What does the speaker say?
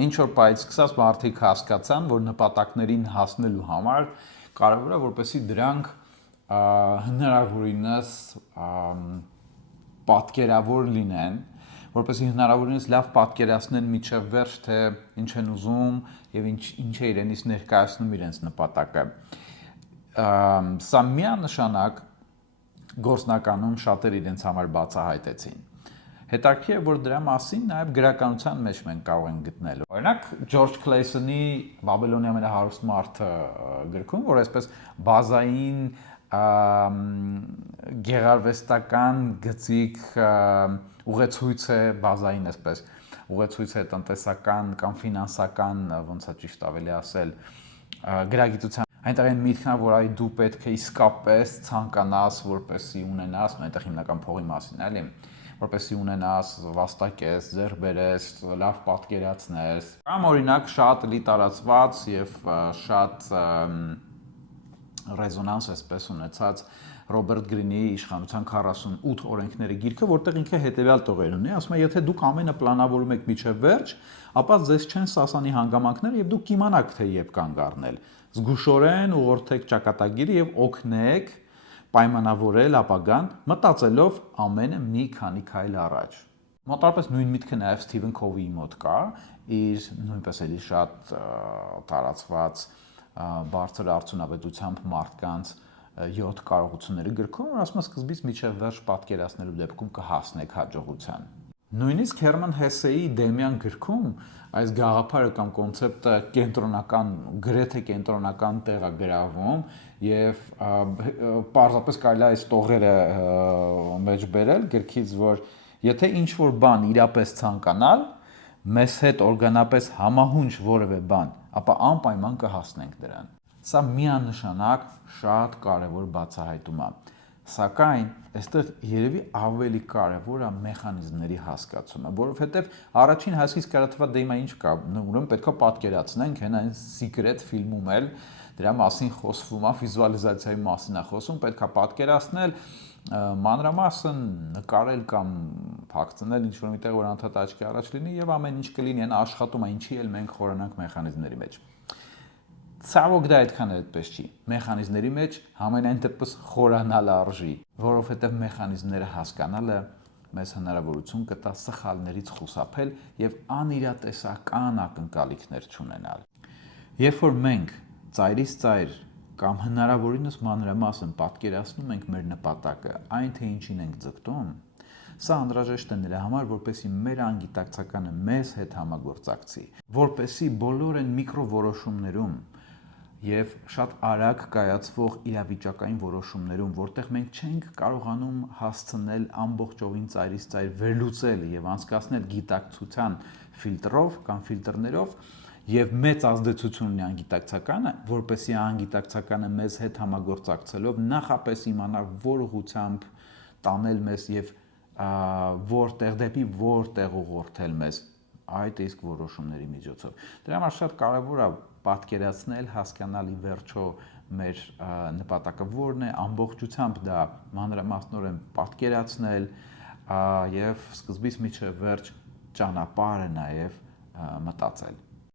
Ինչ որ պայից սկսած մարդիկ հասկացան, որ նպատակներին հասնելու համար կարևոր է, որպեսզի դրանք հնարավորինս պատկերավոր լինեն, որպեսզի հնարավորինս լավ պատկերացնեն միջև վերջ, թե ինչ են ուզում եւ ինչ է իրենից ներկայացնում իրենց նպատակը։ Սա միանշանակ գործնականում շատեր իրենց համար բացահայտեցին։ Հետաքրքիր է, որ դրա մասին նաև գրականության մեջ մենք կարող ենք գտնել։ Օրինակ Ջորջ Քլեյսոնի Բաբելոնի ամենահարուստ մարդը գրքում, որ այսպես բազային գեղարվեստական գծիկ ուղեցույց է բազային այսպես ուղեցույց է տնտեսական կամ ֆինանսական, ոնց է ճիշտ ավելի ասել, գրագիտության այնտեղ են միտքն, որ այ դու պետք է իսկապես ցանկանաս, որպեսզի ունենաս, այնտեղ հիմնական փողի մասին է, էլի, որպեսզի ունենաս, վաստակես, ձեռք բերես, լավ պատկերացնես։ Կամ օրինակ շատ լի տարածված եւ շատ ռեզոնանս այսպես ունեցած Ռոբերտ Գրինի իշխանության 48 օրենքների գիրքը, որտեղ ինքը հետեւյալ տողեր ունի, ասում է, եթե դուք ամենը պլանավորում եք միջև վերջ, ապա ձեզ չեն սասանի հանգամանքներ եւ դուք կիմանաք թե երբ կանգ առնել։ Զգուշորեն ուղղորդեք ճակատագիրը եւ օգնեք պայմանավորել ապագան, մտածելով ամենը մի քանի քայլ առաջ։ Մոտավորապես նույն միտքը նաեւ Սթիվեն Քովիի մոտ կա, իր նույնպես էլի շատ տարածված բարձր արդյունավետությամբ մարդկանց 7 կարողությունների գրքում, որ ասում է սկզբից միջև վերջ պատկերացնելու դեպքում կհասնեք հաջողության։ Նույնիսկ Հերման Հեսեի Դեմյան գրքում այս գաղափարը կամ կոնցեպտը կենտրոնական, գրեթե կենտրոնական տեղ է գրավում եւ պարզապես կարելի է այս տողերը մեջ բերել գրքից, որ եթե ինչ որ բան իրապես ցանկանալ, մեզ հետ օրգանապես համահունչ որևէ բան, ապա անպայման կհասնենք դրան։ Սա միանշանակ շատ կարևոր բացահայտում է, սակայն այստեղ երևի ավելի կարևոր է մեխանիզմների հասկացումը, որովհետև առաջին հասից կարա թվա դե հիմա ինչ կա, ուրեմն պետքա պատկերացնենք, հեն այն Secret ֆիլմում էլ դրա մասին խոսվում է, վիզուալիզացիայի մասին է խոսում, պետքա պատկերացնել, մանրամասն նկարել կամ փակցնել ինչ-որ միտեղ, որ անդադ աչքի առաջ լինի եւ ամեն ինչ կլինի, այն աշխատում է, ինչի էլ մենք խորանանք մեխանիզմների մեջ։ Ցավոք դա այդքան այդպես չի։ Մեխանիզմների մեջ համենայն դեպս խորանալ արժի, որովհետև մեխանիզմները հասկանալը մեզ հնարավորություն կտա սխալներից խուսափել եւ անիրատեսական ակնկալիքներ չունենալ։ Երբ որ մենք ծայրից ծայր կամ հնարավորինս մանրամասն պատկերացնում ենք մեր նպատակը, այն թե ինչին ենք ձգտում, սա անհրաժեշտ է նրա համար, որպեսզի մեր անգիտակցականը մեզ հետ համագործակցի, որպեսզի բոլոր այն միկրովորոշումներում եւ շատ արագ կայացվող իրավիճակային որոշումներում, որտեղ մենք չենք կարողանում հասցնել ամբողջովին ծայրից ծայր վերլուծել եւ անցկացնել գիտակցության ֆիլտրով կամ ֆիլտրներով եւ մեծ ազդեցություն ունի անգիտակցականը, որպեսզի անգիտակցականը մեզ հետ համագործակցելով նախապես իմանա որ ուղղությամբ տանել մեզ եւ որտեղ դեպի որտեղ ուղղորդել մեզ այդ իսկ որոշումների միջոցով։ Դրա համար շատ կարևոր է պատկերացնել, հասկանալ ի վերջո մեր նպատակը որն է, ամբողջությամբ դա մանրամասնորեն պատկերացնել եւ սկզբից մինչեւ վերջ ճանապարհը նաեւ մտածել։